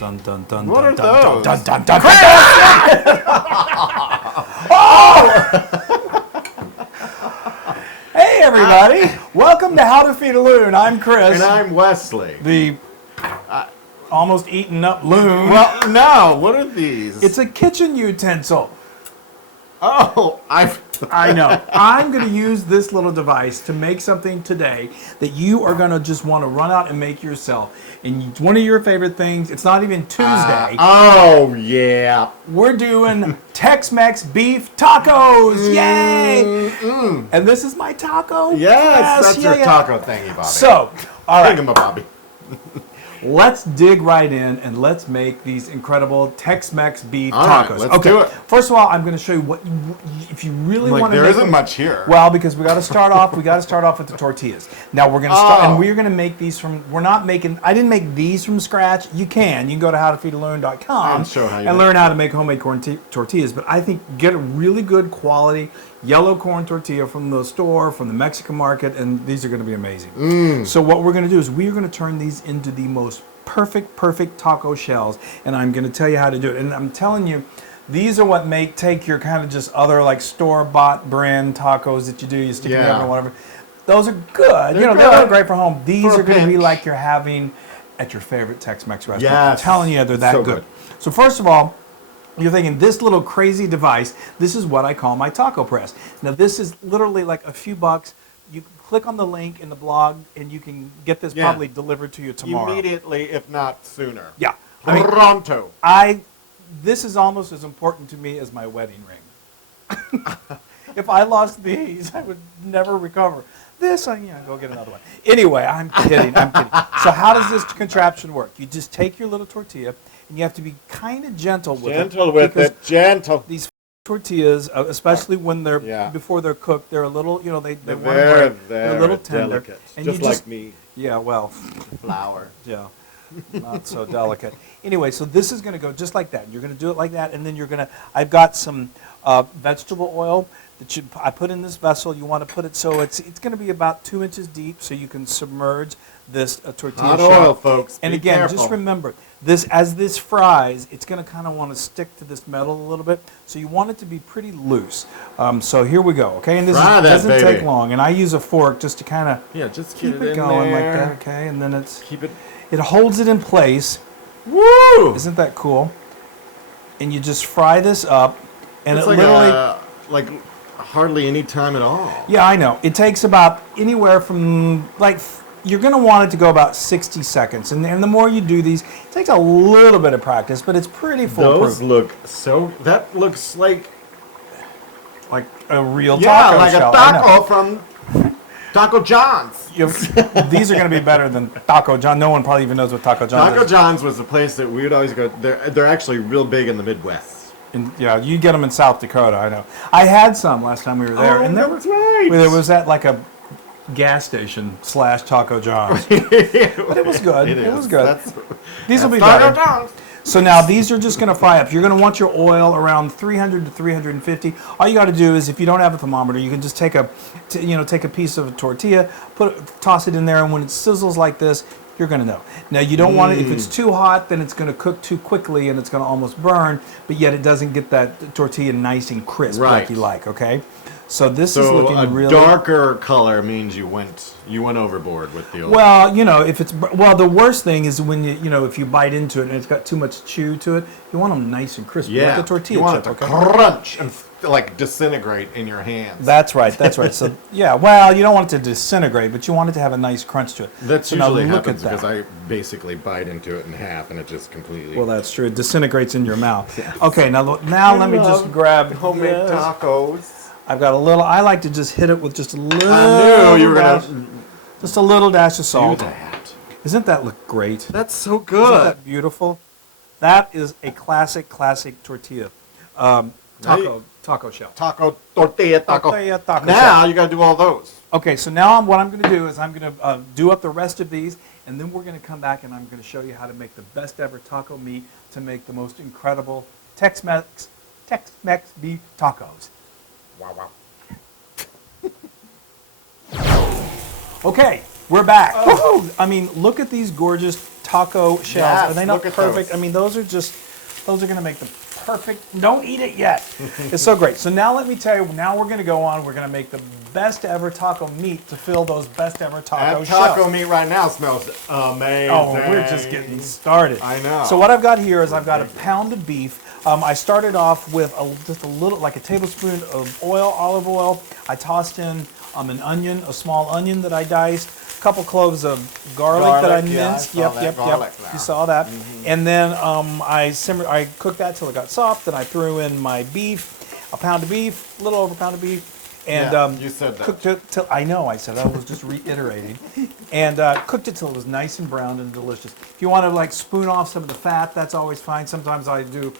dun dun dun What are dun those? dun dun dun dun. Hey everybody! Welcome to How to Feed a Loon. I'm Chris. And I'm Wesley. The almost eaten up loon. Well, no, what are these? It's a kitchen utensil. Oh, I know. I'm going to use this little device to make something today that you are going to just want to run out and make yourself. And it's one of your favorite things. It's not even Tuesday. Oh, yeah. We're doing Tex-Mex Beef Tacos. Yay! And this is my taco. Yes, that's your taco thingy, Bobby. So, all right. Bobby. Let's dig right in and let's make these incredible Tex-Mex beef All tacos. right, let's do it. First of all, I'm going to show you what if you really want to. There make isn't much here. Well, because we got to start off. We got to start off with the tortillas. Now we're going to start, and we're going to make these from. We're not making. I didn't make these from scratch. You can. You can go to howtofeedaloon.com and learn how to make homemade corn tortillas. But I think get a really good quality yellow corn tortilla from the store, from the Mexican market, and these are going to be amazing. So what we're going to do is we're going to turn these into the most perfect taco shells, and I'm going to tell you how to do it. And I'm telling you, these are what take your kind of just other like store-bought brand tacos that you do, you stick in the oven or whatever. Those are good. They're great for home. These are going to be like you're having at your favorite Tex-Mex restaurant. Yes. I'm telling you, they're that good. So first of all, you're thinking this little crazy device, this is what I call my taco press. Now this is literally like a few bucks. You click on the link in the blog and you can get this probably delivered to you tomorrow. Immediately, if not sooner. Yeah. Pronto. This is almost as important to me as my wedding ring. If I lost these, I would never recover. This, go get another one. Anyway, I'm kidding. So how does this contraption work? You just take your little tortilla, and you have to be kind of gentle with it. Gentle. These tortillas, especially when they're before they're cooked, they're a little, they're a little tender. Delicate. And just like me. Yeah, well. Flour. Yeah. Not so delicate. Anyway, so this is going to go just like that. You're going to do it like that, and then you're going to, I've got some vegetable oil that I put in this vessel. You want to put it so it's going to be about 2 inches deep, so you can submerge this tortilla Hot shell. oil, folks. And Be again, careful. just remember, as this fries, it's going to kind of want to stick to this metal a little bit, so you want it to be pretty loose. So here we go, okay? And this doesn't take long, and I use a fork just to kind of just keep it in going there. like that, okay? And then Keep it. It holds it in place. Woo! Isn't that cool? And you just fry this up, and It's it like literally like hardly any time at all. Yeah, I know. It takes about anywhere from you're going to want it to go about 60 seconds. And the more you do these, it takes a little bit of practice, but it's pretty foolproof. Those look that looks like a real taco like shell. a taco from Taco John's. These are going to be better than Taco John. No one probably even knows what Taco John is. Taco John's was the place that we would always go. They're actually real big in the Midwest. You get them in South Dakota, I know. I had some last time we were there. And that was right. There was at like a gas station / Taco John's. But it was good. It was good. These will be better. John's. So now these are just going to fry up. You're going to want your oil around 300 to 350. All you got to do is, if you don't have a thermometer, you can just take a piece of a tortilla, toss it in there, and when it sizzles like this, you're going to know. Now you don't want it, if it's too hot, then it's going to cook too quickly and it's going to almost burn, but yet it doesn't get that tortilla nice and crisp like you like, okay? So this is looking really... So a darker color means you went overboard with the oil. Well, the worst thing is when if you bite into it and it's got too much chew to it, you want them nice and crispy, like the tortilla you want chip, it to crunch and disintegrate in your hands. That's right. So you don't want it to disintegrate, but you want it to have a nice crunch to it. That usually happens because I basically bite into it in half and it just completely... Well, that's true. It disintegrates in your mouth. Yes. Okay, now let me just grab homemade tacos. I've got a little. I like to just hit it with just a little. I knew you were gonna. Just a little dash of salt. Do that. Isn't that look great? That's so good. Isn't that beautiful? That is a classic tortilla. Taco shell. Tortilla taco. Now you got to do all those. Okay, so now what I'm going to do is I'm going to do up the rest of these, and then we're going to come back and I'm going to show you how to make the best ever taco meat to make the most incredible Tex-Mex beef tacos. Wow. Okay, We're back. Woo-hoo! I mean, look at these gorgeous taco shells. Yes, Are they not look at perfect? those. I mean, those are going to make the perfect. Don't eat it yet. It's so great. So now let me tell you. Now we're going to go on. We're going to make the best ever taco meat to fill those best ever taco That taco shells. meat right now smells amazing. Oh, we're just getting started. I know. So what I've got here is I've got a pound of beef. I started off with just a little, like a tablespoon of oil, olive oil. I tossed in an onion, a small onion that I diced, a couple cloves of garlic that I minced. Yeah, I saw that garlic. You saw that. And then I cooked that till it got soft. Then I threw in my beef, a pound of beef, a little over a pound of beef. And you said that. Cooked it till I know I said I was just reiterating, and cooked it till it was nice and brown and delicious. If you want to like spoon off some of the fat, that's always fine. Sometimes I do.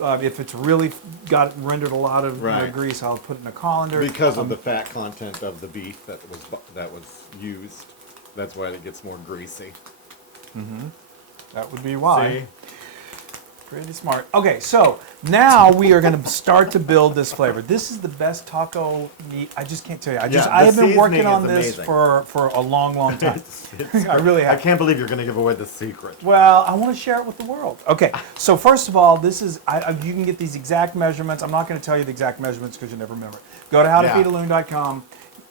If it's really got rendered a lot of grease, I'll put it in a colander. Because of the fat content of the beef that was used, that's why it gets more greasy. That would be why. See? Pretty smart. Okay, so now we are going to start to build this flavor. This is the best taco meat. I just can't tell you. I have been working on this for a long, long time. I really have. I can't believe you're going to give away the secret. Well, I want to share it with the world. Okay, so first of all, this is you can get these exact measurements. I'm not going to tell you the exact measurements because you never remember. Go to howtofeedaloon.com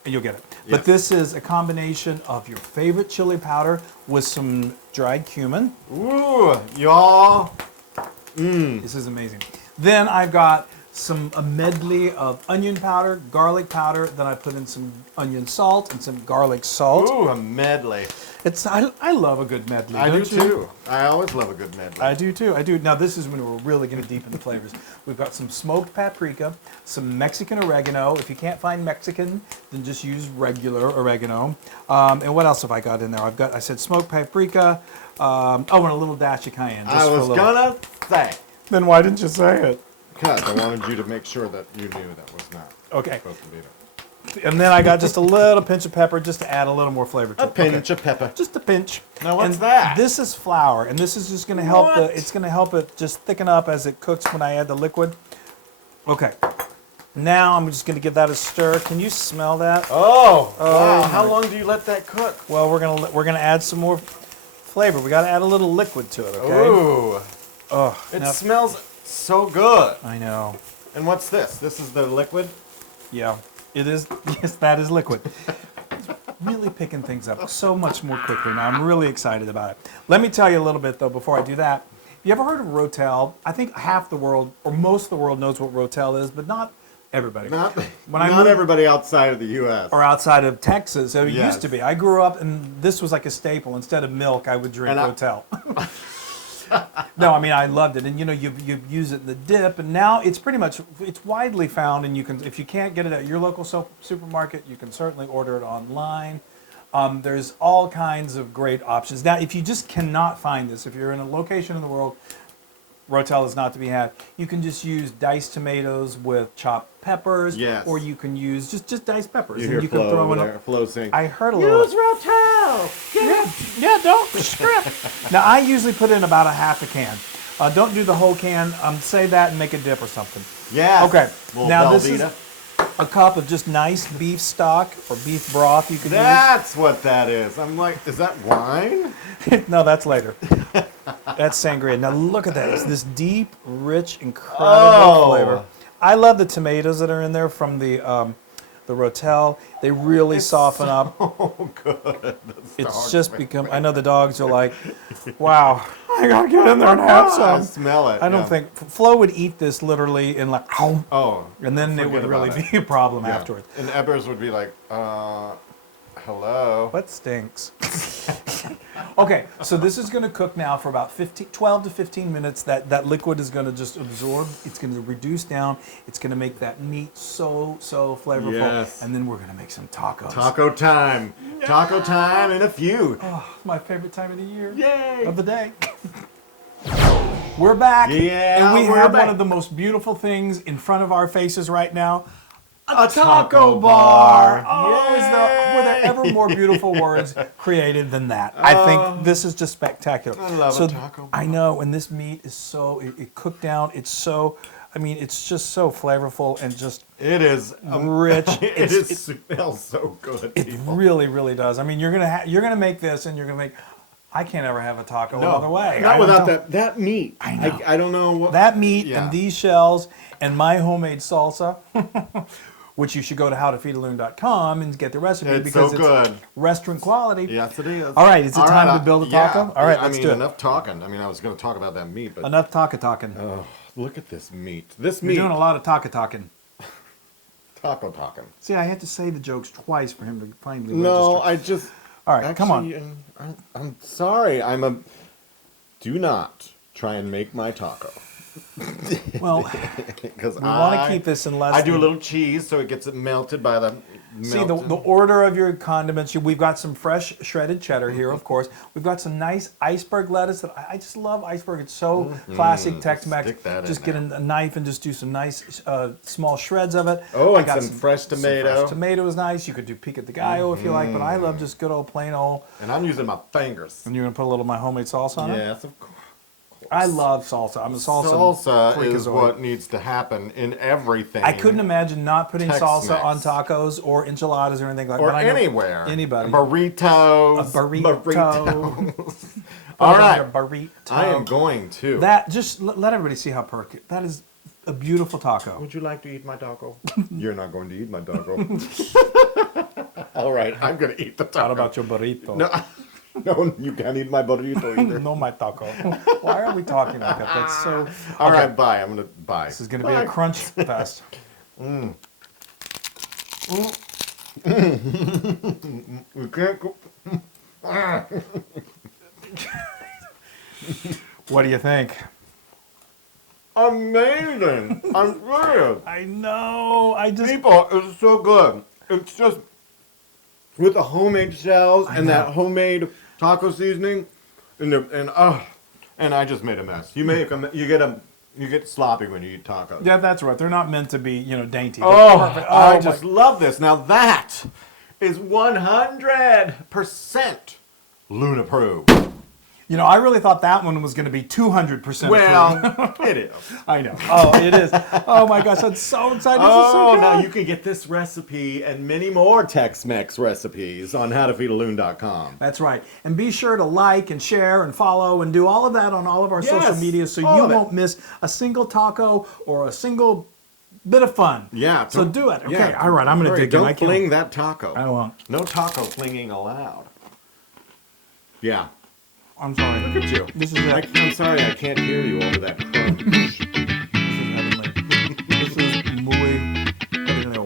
and you'll get it. Yes. But this is a combination of your favorite chili powder with some dried cumin. Ooh, y'all. This is amazing. Then I've got a medley of onion powder, garlic powder. Then I put in some onion salt and some garlic salt. Ooh, a medley. I love a good medley. I do don't you? too. I always love a good medley. I do too. I do. Now this is when we're really getting deep in the flavors. We've got some smoked paprika, some Mexican oregano. If you can't find Mexican, then just use regular oregano. And what else have I got in there? I said smoked paprika. And a little dash of cayenne. I was gonna say. Then why didn't you say it? Because I wanted you to make sure that you knew that was not supposed to be there. And then I got just a little pinch of pepper just to add a little more flavor to it. A pinch of pepper. Just a pinch. Now what's and that? This is flour, and this is just going to help it's going to help it just thicken up as it cooks when I add the liquid. Okay. Now I'm just going to give that a stir. Can you smell that? Oh, wow. How long do you let that cook? Well, we're going to add some more flavor. We got to add a little liquid to it, okay? Ooh. Oh, it smells so good. I know. And what's this? This is the liquid? Yeah, it is. Yes, that is liquid. It's really picking things up so much more quickly now. I'm really excited about it. Let me tell you a little bit, though, before I do that. You ever heard of Rotel? I think half the world, or most of the world, knows what Rotel is, but not everybody. Not everybody outside of the U.S. Or outside of Texas. It used to be. I grew up, and this was like a staple. Instead of milk, I would drink Rotel. No, I mean, I loved it. And, you use it in the dip. And now it's widely found. And if you can't get it at your local supermarket, you can certainly order it online. There's all kinds of great options. Now, if you just cannot find this, if you're in a location in the world, Rotel is not to be had. You can just use diced tomatoes with chopped peppers, or you can use just diced peppers. You hear can Flo throw over in there. Flo saying, I heard a little. Use Rotel! Yeah, don't script. Now, I usually put in about a half a can. Don't do the whole can. Save that and make a dip or something. Yeah. Okay. Now, Velveeta. this is a cup of just nice beef stock or beef broth you can That's what that is. I'm like, is that wine? use. No, that's later. That's sangria. Now look at that. It's this deep, rich, incredible flavor. I love the tomatoes that are in there from the Rotel. They really soften up. Oh, good. It's just become. I know the dogs are like, wow, I gotta get in there and have some. I smell it. I don't think Flo would eat this literally in like, and then it would really be a problem afterwards. And Ebbers would be like, hello. What stinks? Okay, so this is going to cook now for about 12 to 15 minutes. That liquid is going to just absorb. It's going to reduce down. It's going to make that meat so flavorful. Yes. And then we're going to make some tacos. Taco time. Yeah. Taco time in a few. Oh, my favorite time of the year. Yay. Of the day. We're back. Yeah, and we we're have back. one of the most beautiful things in front of our faces right now. A taco bar. Oh, were there ever more beautiful words created than that? I think this is just spectacular. I love a taco bar. I know, and this meat is it cooked down. It's so I mean, it's just so flavorful and just It is rich. It smells so good. It really, really does. I mean, you're gonna make this, and you're gonna make. I can't ever have a taco another way. Not without that meat. I know. I don't know what That meat and these shells and my homemade salsa, which you should go to howtofeedaloon.com and get the recipe because it's restaurant quality. Yes, it is. All right, is it time to build a taco? Yeah. All right, let's do it. Enough talking. I mean, I was going to talk about that meat, but Enough talking. oh, look at this meat. This You're meat. doing a lot of talking. Taco talking. See, I had to say the jokes twice for him to finally No, register. All right, come on. I'm sorry. Do not try and make my taco. Well, Because we want to keep this in less. I do a little cheese so it gets melted by the. See, the order of your condiments, we've got some fresh shredded cheddar here, of course. We've got some nice iceberg lettuce that I just love iceberg. It's so classic Tex-Mex. Stick that in just get a knife and just do some nice small shreds of it. Oh, I and got some fresh tomato. Some fresh tomato is nice. You could do pico de gallo if you like, but I love just good old plain old. And I'm using my fingers. And you're going to put a little of my homemade salsa on it? Yes, of course. I love salsa. I'm a salsa Salsa is freakazoid. what needs to happen in everything. I couldn't imagine not putting salsa Tex-Mex. on tacos or enchiladas or anything like that. Or But I know anywhere. Anybody. Burritos. A burrito. All right. A burrito. I am going to. That just let everybody see how perfect. That is a beautiful taco. Would you like to eat my taco? You're not going to eat my taco. All right, I'm going to eat the taco. What about your burrito? No, you can't eat my burrito either. No, my taco. Why are we talking like that? That's so. All right, bye. I'm going to bye. This is going to be a crunch fest. We can't go. What do you think? Amazing. I'm serious. I know. People, it's so good. It's just with the homemade shells and that homemade taco seasoning, and I just made a mess. You get sloppy when you eat tacos. Yeah, that's right. They're not meant to be, dainty. Oh, I just love this. Now that is 100% Loon approved. I really thought that one was going to be 200%. Well, it is. I know. Oh, it is. Oh my gosh, I'm so excited. This is so good. Now you can get this recipe and many more Tex-Mex recipes on howtofeedaloon.com. That's right. And be sure to like and share and follow and do all of that on all of our social media so you won't miss a single taco or a single bit of fun. Yeah. So do it. Okay. All right. I'm going to dig in. Don't fling that taco. I won't. No taco flinging allowed. Yeah. I'm sorry. Look at you. This is it. I'm sorry I can't hear you over that crunch. This is heavenly. This is muy bueno.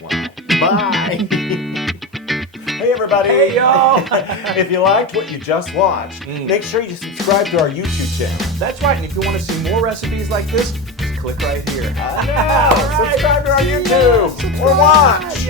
Wow. Bye. Hey everybody. Hey y'all. If you liked what you just watched, make sure you subscribe to our YouTube channel. That's right. And if you want to see more recipes like this, just click right here. I know. Subscribe to our YouTube. Or watch.